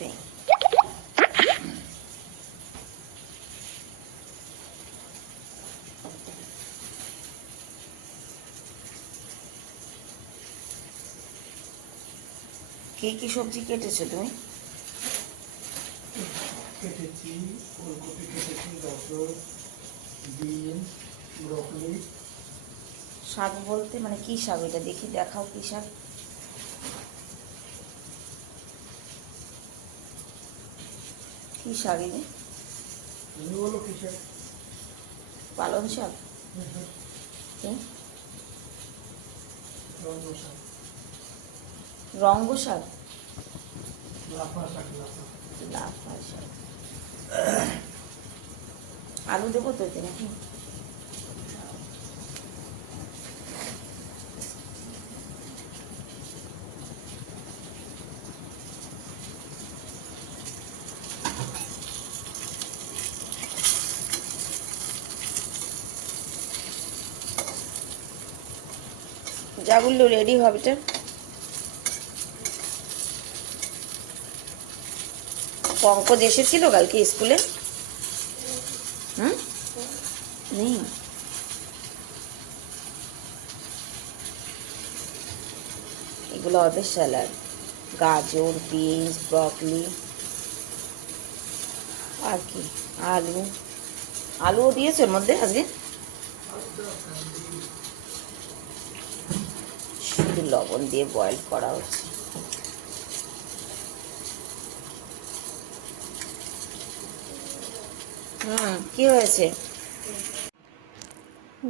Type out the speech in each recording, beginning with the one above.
দেখতে। কি কি সবজি কেটেছো তুমি? কেটেছি ফুলকপি, কেটেছি গাজর, বিন, ব্রকলি। শাক বলতে মানে কি শাক? এটা দেখি, দেখাও কি শাক। কি শাক এই যে? তুমি বলো কি শাক? পালং শাক। কি? রঙ্গ শাক, রঙ্গ শাক। লাফা শাক, লাফা। লাফা শাক। আলু দেবো তো এতে নাকি? যা বললো রেডি হবে। পঙ্কজ এসেছিল কালকে স্কুলে? হুম, নেই। এগুলো হবে স্যালাড, গাজর, বিনস, ব্রকলি, আর কি আলু। আলুও দিয়েছে এর মধ্যে আজকে। শুধু লবণ দিয়ে বয়েল করা হচ্ছে। কি হয়েছে?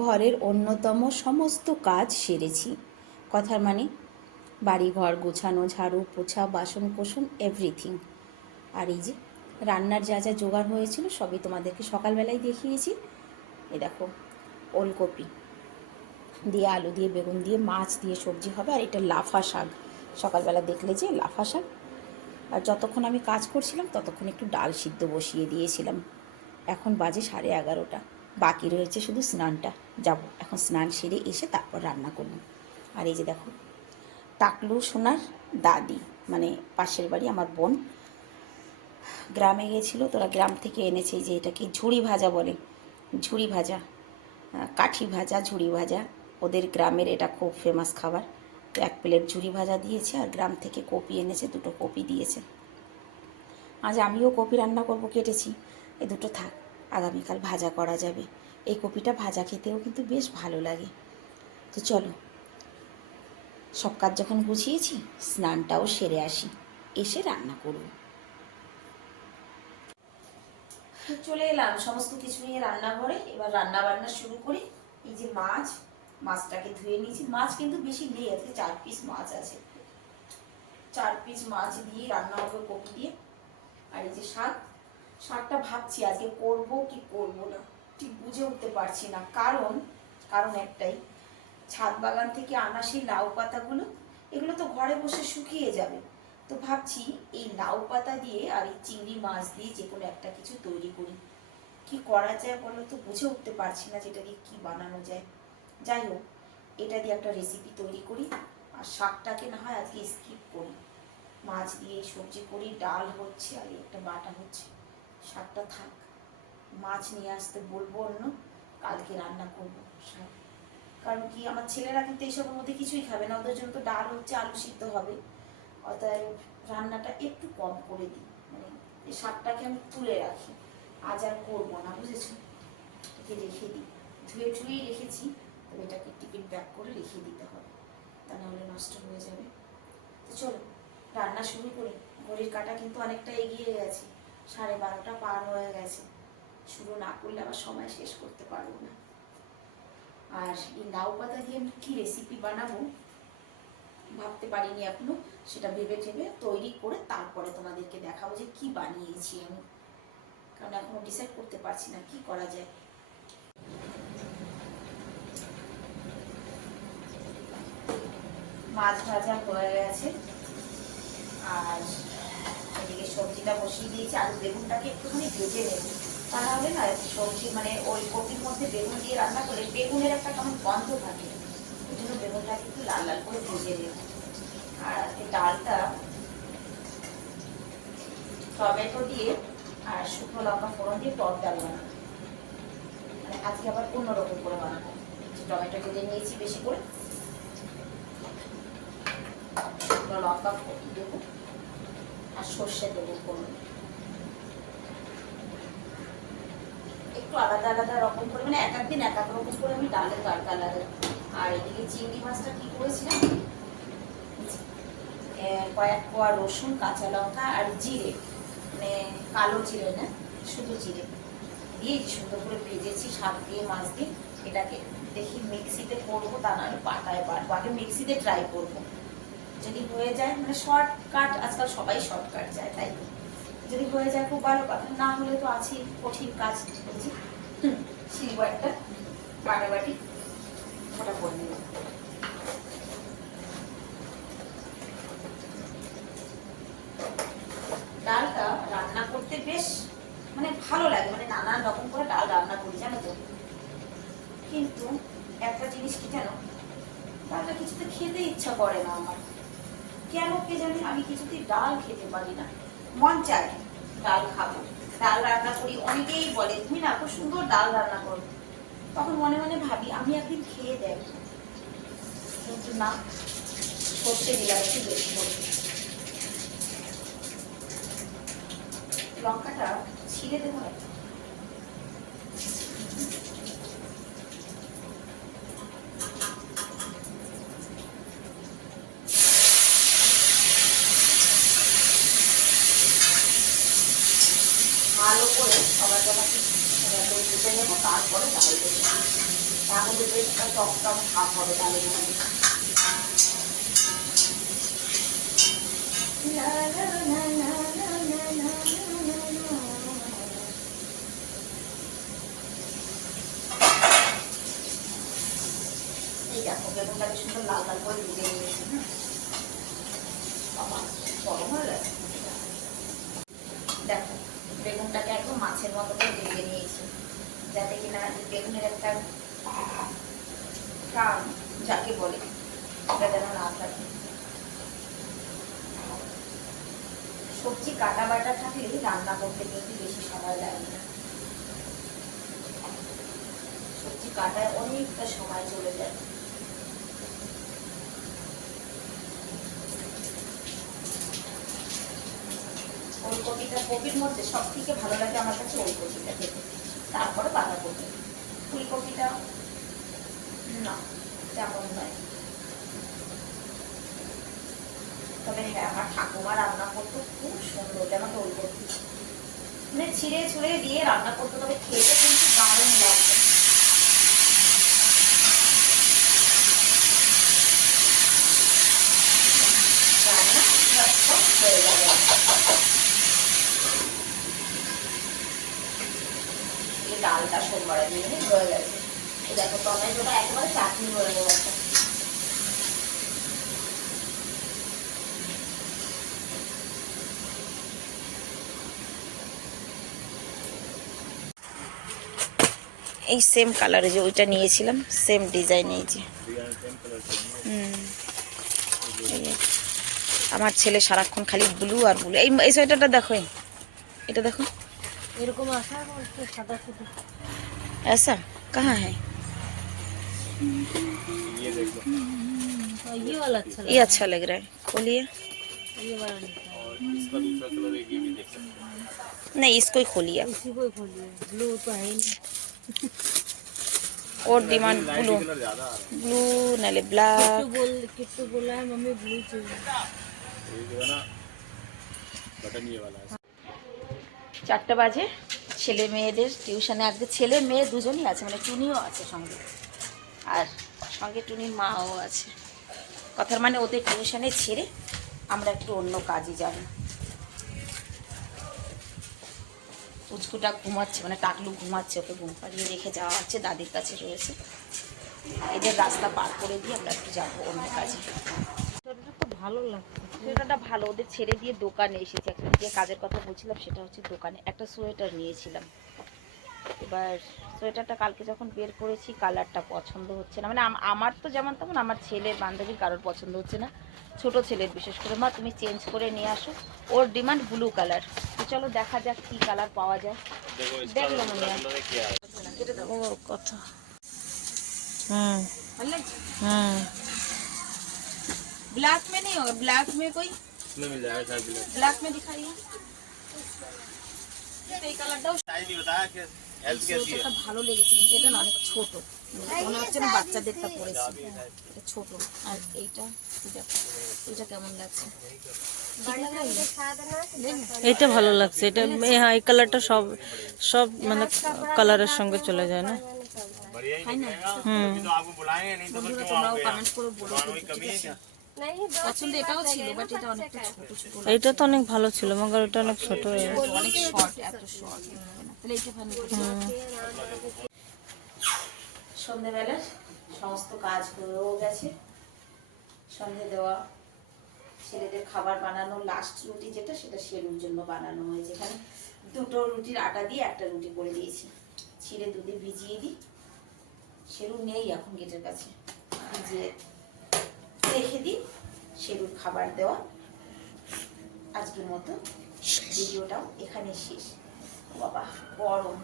ঘরের অন্যতম সমস্ত কাজ সেরেছি, কথার মানে বাড়ি ঘর গোছানো, ঝাড়ু পোছা, বাসন কোসন, এভরিথিং। আর এই যে রান্নার যা যা জোগাড় হয়েছিল সবই তোমাদেরকে সকালবেলায় দেখিয়েছি। এ দেখো, ওলকপি দিয়ে, আলু দিয়ে, বেগুন দিয়ে, মাছ দিয়ে সবজি হবে। আর এটা লাফা শাক, সকালবেলা দেখলে যে লাফা শাক। আর যতক্ষণ আমি কাজ করছিলাম ততক্ষণ একটু ডাল সিদ্ধ বসিয়ে দিয়েছিলাম। এখন বাজে 11:30। বাকি রয়েছে শুধু স্নানটা। যাব এখন, স্নান সেরে এসে তারপর রান্না করব। আর এই যে দেখো, টাকলু সোনার দাদি, মানে পাশের বাড়ি আমার বোন, গ্রামে গিয়েছিল, তোরা গ্রাম থেকে এনেছে যে এটাকে ঝুড়ি ভাজা বলে। ঝুড়ি ভাজা, কাঠি ভাজা, ঝুড়ি ভাজা, ওদের গ্রামের এটা খুব ফেমাস খাবার। তো 1 প্লেট ঝুড়ি ভাজা দিয়েছে, আর গ্রাম থেকে কপি এনেছে, 2টো কপি দিয়েছে। আজ আমিও কপি রান্না করব, কেটেছি। এই দুটো থাক, আগামীকাল ভাজা করা যাবে। এই কপিটা ভাজা খেতেও কিন্তু বেশ ভালো লাগে। তো চলো, সব কাজ যখন গুছিয়েছি, স্নানটাও সেরে আসি, এসে রান্না করব। চলে এলাম সমস্ত কিছু নিয়ে রান্নাঘরে। এবার রান্না বান্না শুরু করি। এই যে মাছটাকে ধুয়ে নিয়েছি। মাছ কিন্তু বেশি নেই, আজকে 4 পিস মাছ আছে। 4 পিস মাছ দিয়ে রান্না হবে কপি দিয়ে। আর এই যে শাকটা ভাবছি আজকে করব কি করব না, ঠিক বুঝে উঠতে পারছি না। কারণ একটাই, ছাদ বাগান থেকে আনা সেই লাউ পাতাগুলো, এগুলো তো ঘরে বসে শুকিয়ে যাবে। তো ভাবছি এই লাউ পাতা দিয়ে আর এই চিংড়ি মাছ দিয়ে যে কোনো একটা কিছু তৈরি করি। কি করা যায় বলো তো, বুঝে উঠতে পারছি না যেটা দিয়ে কি বানানো যায়। যাই হোক, এটা দিয়ে একটা রেসিপি তৈরি করি। আর শাকটাকে না হয় আজকে স্কিপ করি, মাছ দিয়ে সবজি করি, ডাল হচ্ছে আর একটা বাটা হচ্ছে। শাকটা থাক, মাছ নিয়ে আসতে বলবো অন্য, কালকে রান্না করবো শাক। কারণ কি, আমার ছেলেরা কিন্তু এইসবের মধ্যে কিছুই খাবে না, ওদের জন্য তো ডাল হচ্ছে, আলু সিদ্ধ হবে। অতএব রান্নাটা একটু কম করে দিই, মানে এই শাকটাকে আমি তুলে রাখি, আজ আর করবো না, বুঝেছো। এটাকে রেখে দিই, ধুয়ে ঠুয়েই রেখেছি, তবে এটাকে টিফিন প্যাক করে রেখে দিতে হবে, তা নাহলে নষ্ট হয়ে যাবে। তো চলো রান্না শুরু করি। ঘড়ির কাঁটা কিন্তু অনেকটা এগিয়ে গেছে, 12:30 পার হয়ে গেছে। শুরু না করলে আবার সময় শেষ করতে পারবো না। আর এই লাউ পাতা দিয়ে আমি কী রেসিপি বানাবো ভাবতে পারিনি এখনো, সেটা ভেবে তৈরি করে তারপরে তোমাদেরকে দেখাবো যে কি বানিয়েছি আমি, কারণ এখনো ডিসাইড করতে পারছি না কি করা যায়। মাছ ভাজা হয়ে গেছে, আর এদিকে সবজিটা বসিয়ে দিয়েছি। আলু বেগুনটাকে একটুখানি ভেজে নেব, তা নাহলে না সবজি মানে ওই কপির মধ্যে বেগুন দিয়ে রান্না করলে বেগুনের একটা কেমন গন্ধ থাকে, ওই জন্য বেগুনটাকে একটু লাল লাল করে ভেজে নেব। আর আজকে ডালটা টমেটো দিয়ে আর শুকনো লঙ্কা ফোড়ন দিয়ে টক ডাল বানাবো। মানে আজকে আবার অন্যরকম করে বানাবো। টমেটো কেটে নিয়েছি বেশি করে, শুকনো লঙ্কা ফোড়ন দেবো আর সর্ষে দেবো ফোড়ন। একটু আলাদা আলাদা রকম করে, মানে এক একদিন এক এক রকম করে আমি ডালের তড়কা লাগাই। আর এদিকে চিংড়ি মাছটা কি করেছিলাম, কয়েক কোয়া রসুন, কাঁচা লঙ্কা আর জিরে, মানে কালো জিরে না, শুধু জিরে দিয়ে সুন্দর করে ভেজেছি শাক দিয়ে মাছ দিয়ে। এটাকে দেখি মিক্সিতে করবো, তা না পাটায় বাটবো। আগে মিক্সিতে ট্রাই করবো, যদি হয়ে যায়, মানে শর্টকাট, আজকাল সবাই শর্টকাট যায়, তাই যদি হয়ে যায় খুব ভালো কথা, না হলে তো আছি কঠিন কাজ করছি। শিলবো একটা বাটি, ওটা করে নেব। ডালটা রান্না করতে বেশ মানে ভালো লাগে, মানে নানান রকম করে ডাল রান্না করি জানো তো। কিন্তু একটা জিনিস কি জানো, ডালটা কিছুতে খেতে ইচ্ছা করে না আমার, কেন কে জানি আমি কিছুতেই ডাল খেতে পারি না। মন চায় ডাল খাবো, ডাল রান্না করি, অনেকেই বলে তুমি না খুব সুন্দর ডাল রান্না করো, তখন মনে মনে ভাবি আমি একদিন খেয়ে দেখবো, কিন্তু না, সর্ষে দিলাম একটু বেশি করে। লঙ্কাটা ছিঁড়ে দেবো না, ভালো করে সবার জমাকে ধুতে নেবো, তারপরে ডাল দেবো। তাহলে বেশ একটা টক টক ভাব হবে ডালের মধ্যে। এই দেখো বেগুনটাকে সুন্দর লাল লাল করে ভেজে নিয়েছি। বাবা গরম হয়ে গেছে। দেখো বেগুনটাকে একদম মাছের মতো করে ভেজে নিয়েছি, যাতে কিনা বেগুনের একটা টান যাকে বলে এটা যেন না থাকে। সবজি কাটা বাটা থাকলে রান্না করতে কিন্তু বেশি সময় লাগে না, সবজি কাটায় অনেকটা সময় চলে যায়। ওলকপিটা, কপির মধ্যে সব থেকে ভালো লাগে আমার কাছে ওলকপিটা খেতে, তারপরে বাঁধাকপি। ফুলকপিটা না তেমন নয়। তবে হ্যাঁ, আমার ঠাকুমা রান্না করতো খুব সুন্দর, যেমন ওলকপি মানে ছিঁড়ে ছুঁড়ে দিয়ে রান্না করতো, তবে খেতে কিন্তু দারুণ লাগতো। হয়ে যাবে। ডালটা সোমবারে দিয়ে হয়ে গেছে। দেখো টমেটোটা একেবারে চাটনি হয়ে গেছে। এই সেম কালারে যে ওইটা নিয়েছিলাম, সেম ডিজাইন, এই যে আমার ছেলে সারাক্ষণ খালি ব্লু আর ব্লু। এই সোয়েটারটা দেখো, এটা দেখো এরকম আসা সাদা শুধু ऐसा कहाँ है? ये वाला अच्छा ये अच्छा लग रहा है, खोलिए। ये वाला निकाल, और इसका दूसरा कलर एक ये भी देख सकते हैं। नहीं, इसको ही खोलिए इसी को ही खोलिए, ब्लू तो है ही नहीं। और डिमांड ब्लू, कलर ज्यादा आ रहा ब्लू नाले ब्लैक। किट्टू बोला है मम्मी ब्लू चाहिए। है। ये जो है ना बटन ये वाला है। 4টা বাজে, ছেলে মেয়েদের টিউশনে আজকে ছেলে মেয়ে দুজনই আছে, মানে টুনিও আছে সঙ্গে, আর সঙ্গে টুনির মাও আছে। কথার মানে ওদের টিউশনে ছেড়ে আমরা একটু অন্য কাজে যাব। উচকুটা ঘুমাচ্ছে, মানে টাকলু ঘুমাচ্ছে, ওকে ঘুম পাড়িয়ে রেখে যাওয়া হচ্ছে, দাদির কাছে রয়েছে। এদের রাস্তা পার করে দিয়ে আমরা একটু যাবো অন্য কাজে। সোয়েটারটা তো ভালো লাগছে। সোয়েটারটা ভালো, ওদের ছেড়ে দিয়ে দোকানে এসেছি। একটা যে কাজের কথা বলছিলাম সেটা হচ্ছে দোকানে একটা সোয়েটার নিয়েছিলাম, এবার সোয়েটারটা কালকে যখন বের করেছি কালারটা পছন্দ হচ্ছে না, মানে আমার তো যেমন তেমন, আমার ছেলের বান্ধবীর কারোর পছন্দ হচ্ছে না, ছোট ছেলের বিশেষ করে। মা তুমি চেঞ্জ করে নিয়ে আসো, ওর ডিমান্ড ব্লু কালার। তো চলো দেখা যাক কি কালার পাওয়া যায়। देखो इसका देख लो दूसरा मम्मी। कलर है क्या है কেটে দাও। ও কথা। হুম ভালো লাগছে? হুম ब्लैक में नहीं होगा, ब्लैक में कोई इसमें मिल जाएगा शायद ब्लैक ब्लैक में दिखाइए। এই কালারটাও साइज नहीं बताया कि हेल्थ कैसी है সোয়েটারটা ভালো লেগেছে, কিন্তু এটা না অনেক ছোট, মনে হচ্ছে না বাচ্চাদেরটা পরেছি। এটা ছোট। আর এইটা দেখো, এটা কেমন লাগছে? এইটা ভালো লাগছে, এটা হ্যাঁ এই কালারটা সব সব মানে কালারের সঙ্গে চলে যায় না। बढ़िया ही है ना? निकलेगा হুম अभी तो आपको बुलाएंगे नहीं तो फिर বন্ধুরা क्यों তোমরাও आओगे কমেন্ট করে বলো दुकान তো, में ঠিক कमी है আছে? क्या পছন্দ এটাও ছিল, বাট এটা অনেকটা ছোট ছোট লাগছে। এইটা তো অনেক ভালো ছিল, মগর ওটা অনেক ছোট হয়ে গেছে। অনেক শর্ট, এত শর্ট। তাহলে এইটা ফাইনাল করছি। সন্ধ্যেবেলার সমস্ত কাজ হয়েও গেছে, সন্ধে দেওয়া, ছেলেদের খাবার বানানো, লাস্ট রুটি যেটা সেটা শেরুর জন্য বানানো হয়েছে। এখানে দুটো রুটির আটা দিয়ে একটা রুটি করে দিয়েছি, ছিঁড়ে দুধে ভিজিয়ে দিই। শেরু নেই এখন গেটের কাছে, ভিজিয়ে রেখে দিই। শেরুর খাবার দেওয়া। আজকের মতো ভিডিওটাও এখানে শেষ। ও বাবা গরম।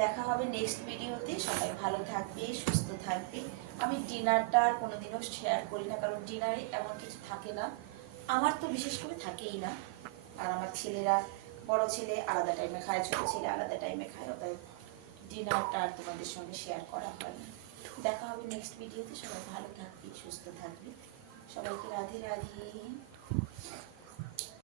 দেখা হবে নেক্সট ভিডিওতে। সবাই ভালো থাকবে, সুস্থ থাকবে। আমি ডিনারটা আর কোনোদিনও শেয়ার করি না, কারণ ডিনারে এমন কিছু থাকে না, আমার তো বিশেষ করে থাকেই না। আর আমার ছেলেরা, বড় ছেলে আলাদা টাইমে খায়, ছোট ছেলে আলাদা টাইমে খায়, তাই ডিনারটা আর তোমাদের সঙ্গে শেয়ার করা হয় না। দেখা হবে নেক্সট ভিডিওতে। সবাই ভালো থাকবে, সুস্থ থাকবে। সবাইকে রাধে রাধে।